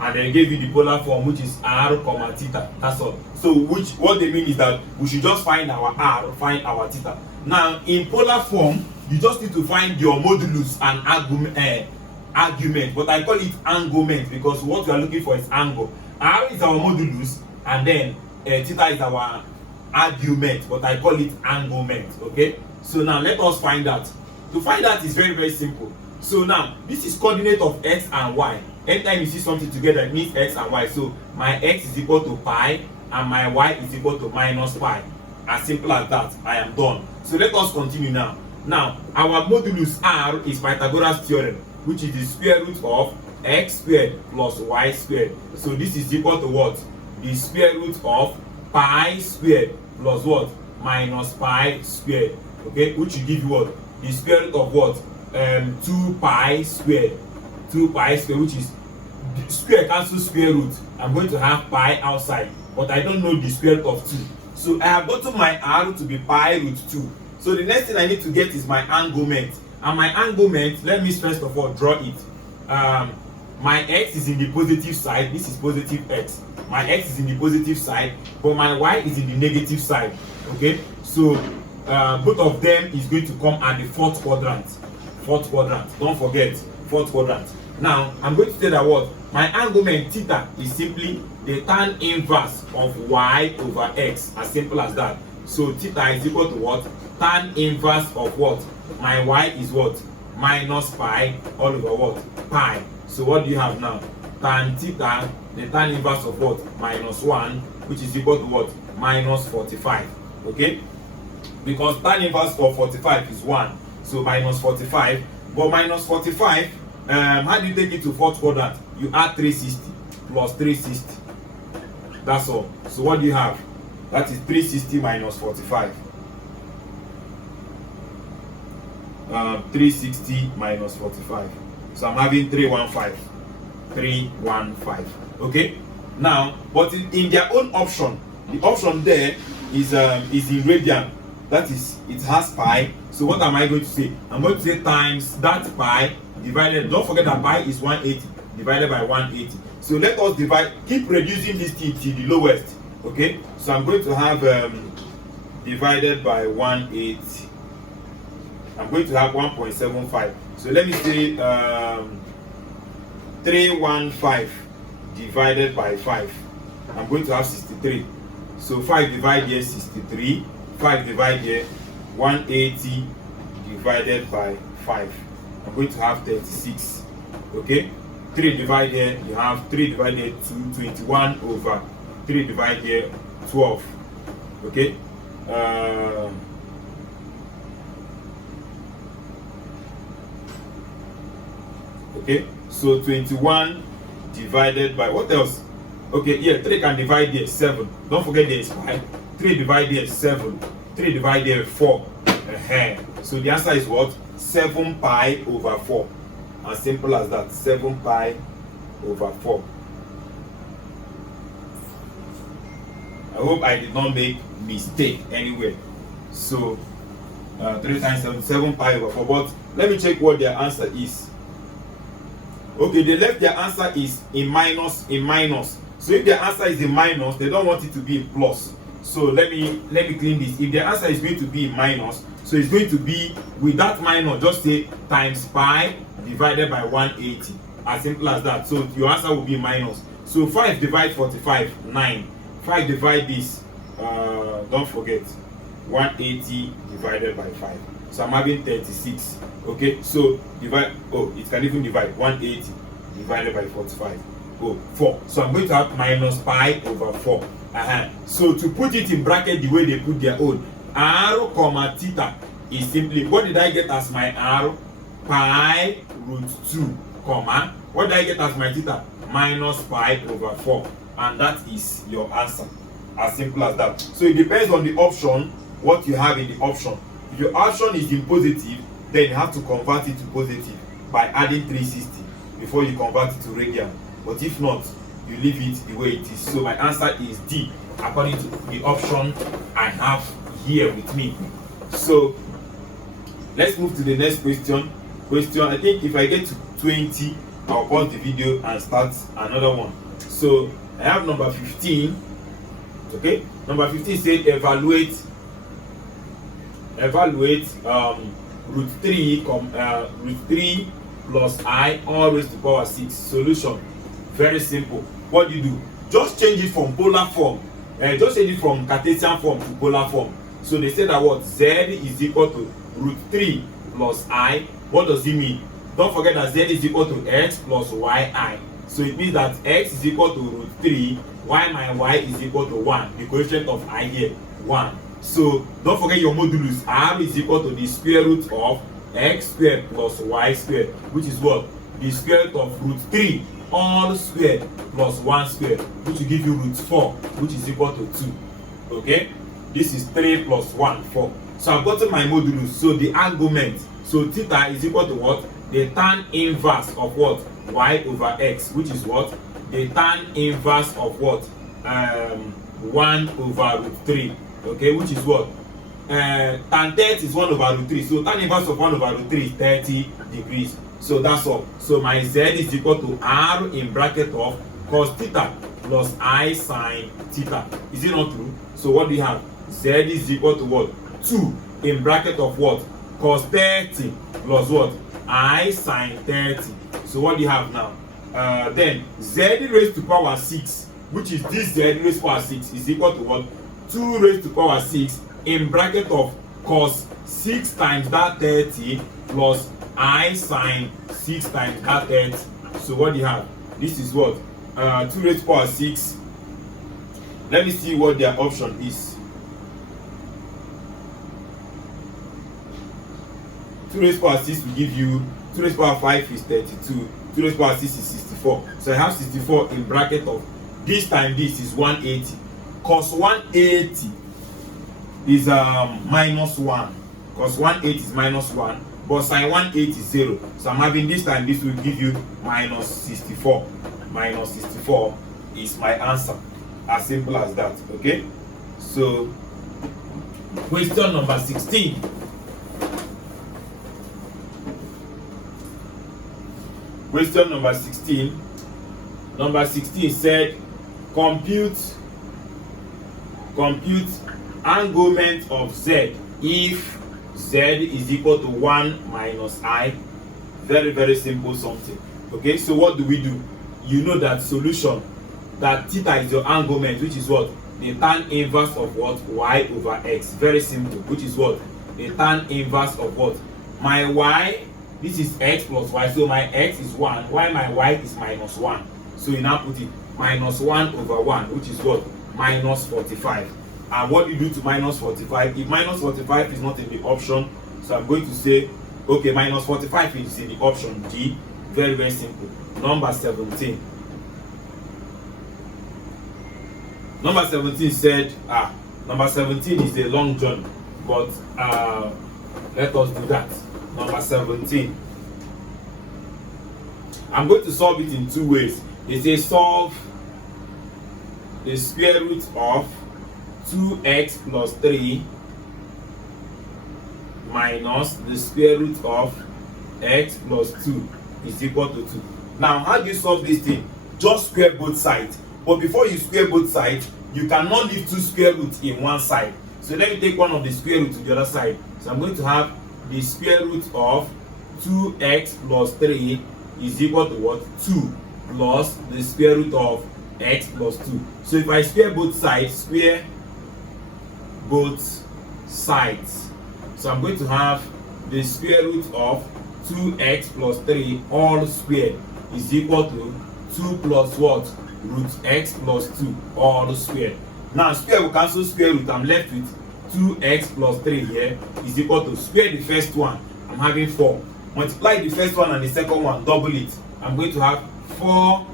And they gave you the polar form, which is r comma theta. That's all. So what they mean is that we should just find our r, find our theta. Now in polar form, you just need to find your modulus and argument, but I call it anglement because what we are looking for is angle. R is our modulus and then theta is our argument, but I call it anglement. Okay, so now let us find that. To find that is very simple. So now this is coordinate of x and y. Anytime you see something together, it means x and y. So my x is equal to pi and my y is equal to minus pi. As simple as that. I am done. So let us continue now. Now our modulus r is Pythagoras theorem, which is the square root of x squared plus y squared. So this is equal to what? The square root of pi squared plus what? Minus pi squared. Okay, which will give you what? The square root of what? 2 pi squared. 2 pi squared, which is square cancel square root. I'm going to have pi outside, but I don't know the square root of 2. So I have gotten my r to be pi root 2. So the next thing I need to get is my anglement. And my anglement, let me first of all draw it. My x is in the positive side. This is positive x. My x is in the positive side, but my y is in the negative side. Okay, so both of them is going to come at the fourth quadrant. Don't forget, fourth quadrant. Now I'm going to say that what my anglement theta is simply the tan inverse of y over x. As simple as that. So theta is equal to what? Tan inverse of what? My y is what? Minus pi all over what? Pi. So what do you have now? Tan theta, the tan inverse of what? Minus 1, which is equal to what? Minus 45. Okay? Because tan inverse of 45 is 1. So minus 45. But minus 45, how do you take it to fourth quadrant? You add 360 plus 360. That's all. So what do you have? That is 360 minus 45. 360 minus 45. So I'm having 315. 315. Okay? Now, but in their own option, the option there is in radian. That is, it has pi. So what am I going to say? I'm going to say times that pi divided. Don't forget that pi is 180 divided by 180. So let us divide. Keep reducing this to the lowest. Okay? So I'm going to have divided by 180. I'm going to have 1.75. So let me say 315 divided by 5. I'm going to have 63. So 5 divided here 63. 5 divided here 180 divided by 5. I'm going to have 36. Okay? 3 divided here, you have 3 divided here 21 over 3 divided here 12. Okay? Okay, so 21 divided by what else? Okay, yeah, 3 can divide here 7. Don't forget there is pi. 3 divided here 7. 3 divided here 4. So the answer is what? 7 pi over 4. As simple as that. 7 pi over 4. I hope I did not make mistake anywhere. So 3 times 7, 7 pi over 4. But let me check what their answer is. Okay, they left their answer is in minus, in minus. So if their answer is in minus, they don't want it to be in plus. So let me clean this. If their answer is going to be in minus, so it's going to be with that minus, just say times pi divided by 180. As simple as that. So your answer will be minus. So 5 divide 45, 9. 5 divide this, don't forget, 180 divided by 5. So I'm having 36. Okay, so divide, it can even divide 180 divided by 45. 4. So I'm going to have minus pi over 4. So to put it in bracket the way they put their own, r comma theta is simply, what did I get as my r? Pi root 2, comma, what did I get as my theta? Minus pi over 4. And that is your answer. As simple as that. So it depends on the option, what you have in the option. If your option is in positive, then you have to convert it to positive by adding 360 before you convert it to radian. But if not, you leave it the way it is. So my answer is D, according to the option I have here with me. So let's move to the next question. I think if I get to 20, I'll pause the video and start another one. So I have number 15. Okay, number 15 said evaluate root 3 plus I all raised to power 6. Solution, very simple. What do you do? Just change it from polar form, just change it from Cartesian form to polar form. So they said that what? Z is equal to root 3 plus I. What does it mean? Don't forget that Z is equal to X plus YI. So it means that X is equal to root 3, while my Y is equal to 1. The coefficient of I here, 1. So don't forget your modulus. R is equal to the square root of X squared plus Y squared, which is what? The square root of root 3 all squared plus 1 squared, which will give you root 4, which is equal to 2. Okay? This is 3 plus 1, 4. So I've gotten my modulus. So the argument, so theta is equal to what? The tan inverse of what? Y over X, which is what? The tan inverse of what? 1 over root 3. Okay, which is what? Tan 30 is 1 over root 3. So tan inverse of 1 over root 3 is 30 degrees. So that's all. So my Z is equal to R in bracket of cos theta plus I sin theta. Is it not true? So what do you have? Z is equal to what? 2 in bracket of what? Cos 30 plus what? I sin 30. So what do you have now? Then Z raised to power 6, which is this Z raised to power 6, is equal to what? 2 raised to power 6 in bracket of cos 6 times that 30 plus I sin 6 times that 30. So what do you have? This is what? 2 raised to power 6. Let me see what their option is. 2 raised to power 6 will give you 2 raised to power 5 is 32. 2 raised to power 6 is 64. So I have 64 in bracket of this time this is 180. Cos 180 is minus 1. Cos 180 is minus 1. But sin 180 is 0. So I'm having this time this will give you minus 64. Minus 64 is my answer. As simple as that. Okay? So question number 16. Question number 16. Number 16 said compute argument of Z if Z is equal to 1 minus I. Very, very simple something. Okay, so what do? You know that solution, that theta is your argument, which is what? The tan inverse of what? Y over X. Very simple, which is what? The tan inverse of what? My Y, this is X plus Y, so my X is 1, while my Y is minus 1. So you now put it minus 1 over 1, which is what? Minus 45. And what do you do to minus 45? If minus 45 is not in the option, so I'm going to say, okay, minus 45 is in the option D. Very, very simple. Number 17. Number 17 said, number 17 is a long journey, but let us do that. Number 17. I'm going to solve it in 2 ways. It says solve the square root of 2x plus 3 minus the square root of x plus 2 is equal to 2. Now, how do you solve this thing? Just square both sides. But before you square both sides, you cannot leave 2 square roots in one side. So let me take one of the square roots to the other side. So I'm going to have the square root of 2x plus 3 is equal to what? 2 plus the square root of x plus 2. So if I square both sides, so I'm going to have the square root of 2x plus 3 all squared is equal to 2 plus what? Root x plus 2 all squared. Now square will cancel square root. I'm left with 2x plus 3 here is equal to square the first one. I'm having 4. Multiply the first one and the second one, double it. I'm going to have 4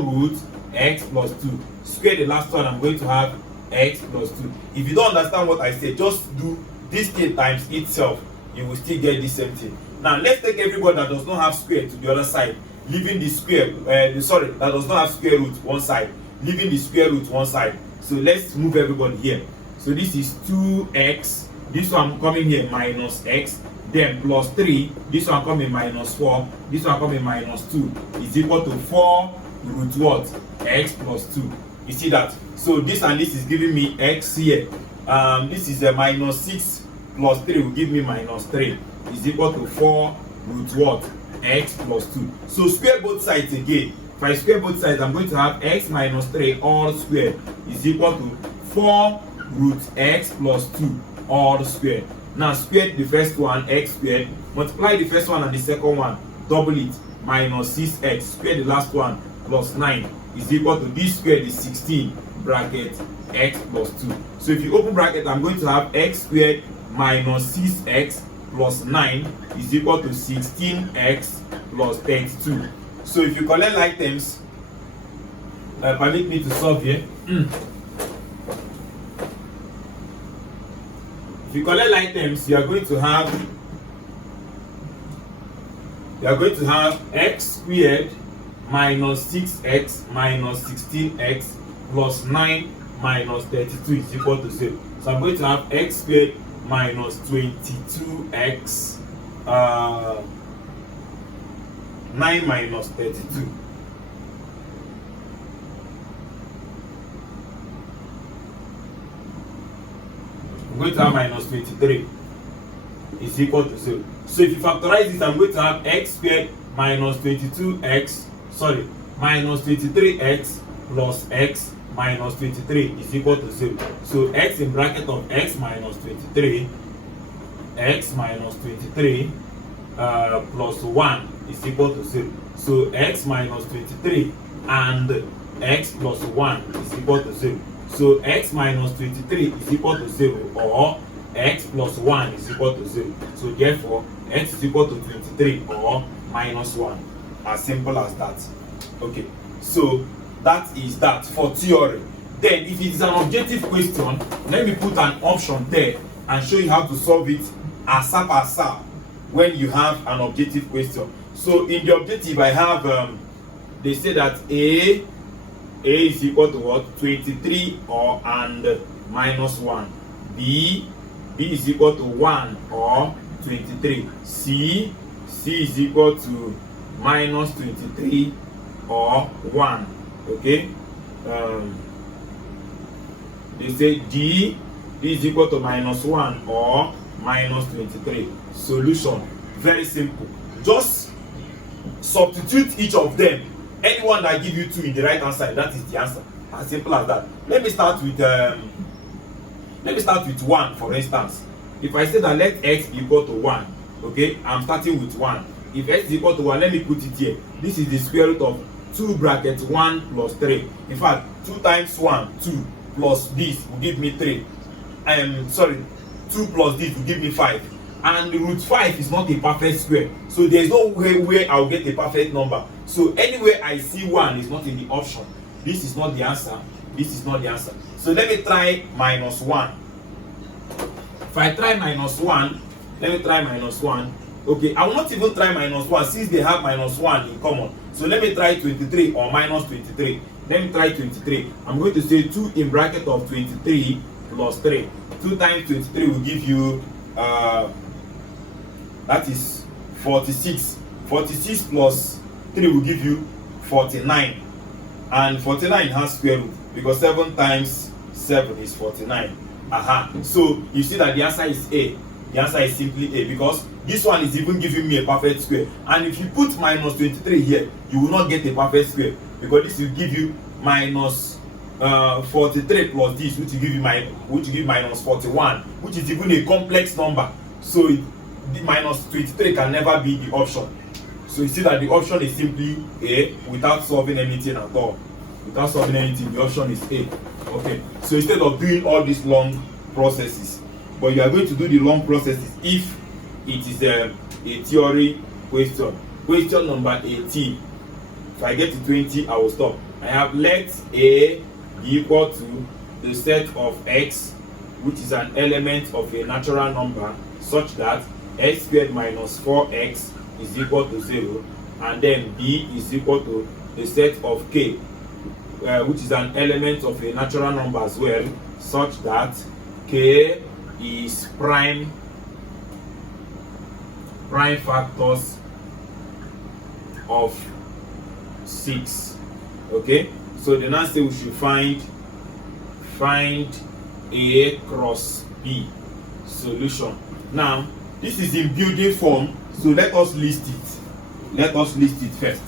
root x plus 2. Square the last one, I'm going to have x plus 2. If you don't understand what I said, just do this thing times itself. You will still get the same thing. Now let's take everybody that does not have square to the other side, leaving the square, that does not have square root one side, leaving the square root one side. So let's move everybody here. So this is 2x, this one coming here minus x, then plus 3, this one coming minus 4, this one coming minus 2 is equal to 4 root what? X plus 2. You see that? So this and this is giving me x here. This is a minus 6 plus 3 will give me minus 3 is equal to 4 root what? X plus 2. So square both sides again. If I square both sides, I'm going to have x minus 3 all squared is equal to 4 root x plus 2 all squared. Now square the first one, x squared, multiply the first one and the second one, double it, minus 6x, square the last one, plus 9 is equal to this squared is 16 bracket x plus 2. So if you open bracket, I'm going to have x squared minus 6x plus 9 is equal to 16x plus 32. So if you collect like terms, permit me to solve here. If you collect like terms, you are going to have x squared minus 6x minus 16x plus 9 minus 32 is equal to 0. So I'm going to have x squared minus 22x 9 minus 32. I'm going to have minus 23 is equal to 0. So if you factorize this, I'm going to have x squared minus 23x plus x minus 23 is equal to 0. So x in bracket of x minus 23 plus 1 is equal to 0. So x minus 23 and x plus 1 is equal to 0. So x minus 23 is equal to 0, or x plus 1 is equal to 0. So therefore x is equal to 23 or minus 1. As simple as that. Okay, so that is that for theory. Then if it is an objective question, let me put an option there and show you how to solve it ASAP when you have an objective question. So in the objective I have they say that a is equal to what? 23 or and minus 1. B is equal to 1 or 23. C is equal to minus 23 or 1. Okay. They say D is equal to minus 1 or minus 23. Solution, very simple. Just substitute each of them. Anyone that give you 2 in the right hand side, that is the answer. As simple as that. Let me start with 1, for instance. If I say that let x be equal to 1, okay, I'm starting with 1. If x is equal to 1, let me put it here. This is the square root of 2 bracket 1 plus 3. In fact, 2 times 1, 2 plus this will give me 3. 2 plus this will give me 5. And root 5 is not a perfect square. So there is no way where I'll get a perfect number. So anywhere I see 1 is not in the option. This is not the answer. This is not the answer. So let me try minus 1. If I try minus 1, let me try minus 1. Okay, I will not even try minus 1 since they have minus 1 in common. So let me try 23 or minus 23. Let me try 23. I'm going to say 2 in bracket of 23 plus 3. 2 times 23 will give you that is 46. 46 plus 3 will give you 49. And 49 has square root because 7 times 7 is 49. So you see that the answer is A. The answer is simply A, because this one is even giving me a perfect square. And if you put minus 23 here, you will not get a perfect square, because this will give you minus 43 plus this, which will give you minus 41, which is even a complex number. So the minus 23 can never be the option. So you see that the option is simply A without solving anything at all. Without solving anything, the option is A. Okay, so instead of doing all these long processes, but you are going to do the long processes if it is a theory question. Question number 18. If I get to 20, I will stop. I have let A be equal to the set of x, which is an element of a natural number, such that x squared minus 4x is equal to 0, and then B is equal to the set of k, which is an element of a natural number as well, such that k is prime factors of 6. Okay, so the next thing we should find A cross B solution. Now this is in building form, so let us list it first.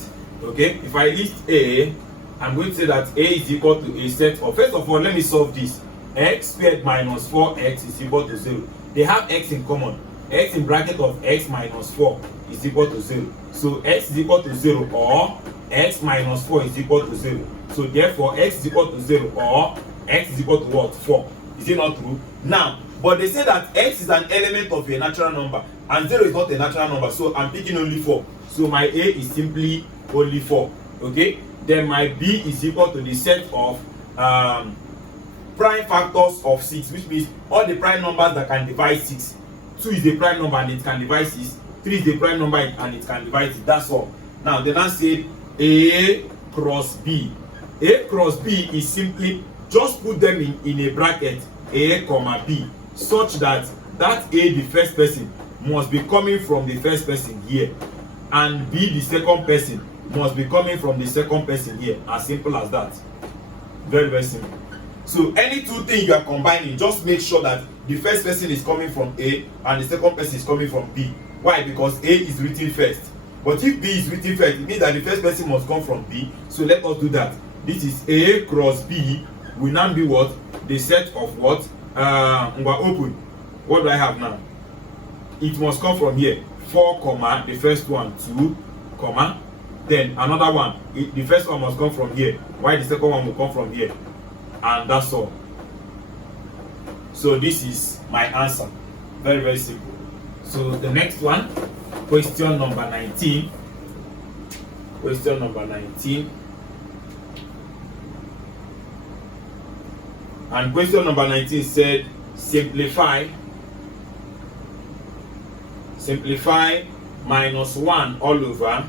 Okay, if I list A, I'm going to say that A is equal to a set of, first of all, let me solve this. X squared minus 4x is equal to 0. They have x in common. X in bracket of x minus 4 is equal to 0. So x is equal to 0, or x minus 4 is equal to 0. So therefore x is equal to 0, or x is equal to what? 4. Is it not true? Now, but they say that x is an element of a natural number and 0 is not a natural number, so I'm picking only 4. So my A is simply only 4. Okay, then my B is equal to the set of prime factors of 6, which means all the prime numbers that can divide 6. 2 is a prime number and it can divide 6. 3 is a prime number and it can divide it. That's all. Now then I said A cross B. A cross B is simply just put them in a bracket, A comma B, such that A, the first person, must be coming from the first person here, and B, the second person, must be coming from the second person here. As simple as that. Very, very simple. So any two things you are combining, just make sure that the first person is coming from A and the second person is coming from B. Why? Because A is written first. But if B is written first, it means that the first person must come from B. So let us do that. This is A cross B will now be what? The set of what? Open. What do I have now? It must come from here. 4 comma, the first one, 2 comma, then another one. The first one must come from here. Why the second one will come from here? And that's all. So this is my answer. Very, very simple. So the next one, question number 19. Question number 19. And question number 19 said, simplify minus 1 all over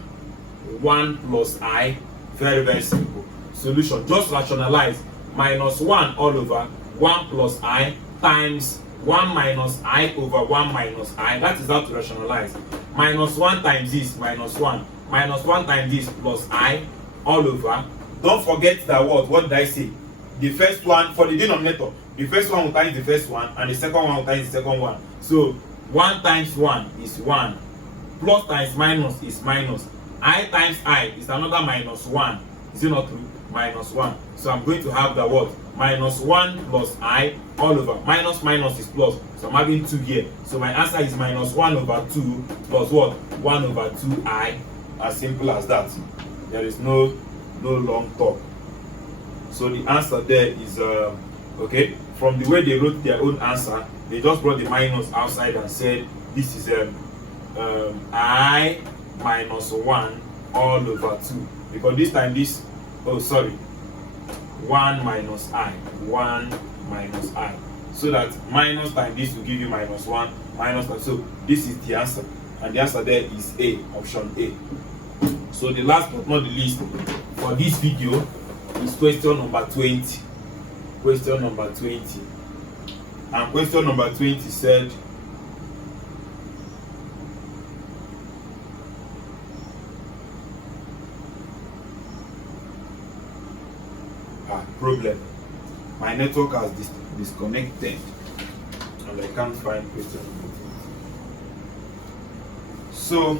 1 plus I. Very, very simple. Solution, just rationalize. Minus 1 all over 1 plus I times 1 minus I over 1 minus I. That is how to rationalize. Minus 1 times this, minus 1. Minus 1 times this plus I all over. Don't forget that what did I say? The first one, for the denominator, the first one will times the first one, and the second one will times the second one. So 1 times 1 is 1. Plus times minus is minus. I times I is another minus 1. Is it not true? Minus 1. So I'm going to have the what? Minus 1 plus I all over. Minus minus is plus. So I'm having 2 here. So my answer is minus 1 over 2 plus what? 1 over 2I. As simple as that. There is no long talk. So the answer there is okay. From the way they wrote their own answer, they just brought the minus outside and said this is I minus 1 all over 2. Because this time this, 1 minus I. 1 minus I. So that minus times this will give you minus 1 minus 1. So this is the answer. And the answer there is A, option A. So the last but not the least for this video is question number 20. Question number 20. And question number 20 said, problem. My network has disconnected and I can't find question number 20. So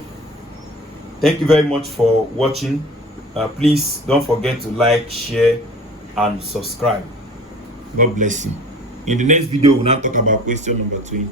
thank you very much for watching. Please don't forget to like, share and subscribe. God bless you. In the next video we'll now talk about question number 20.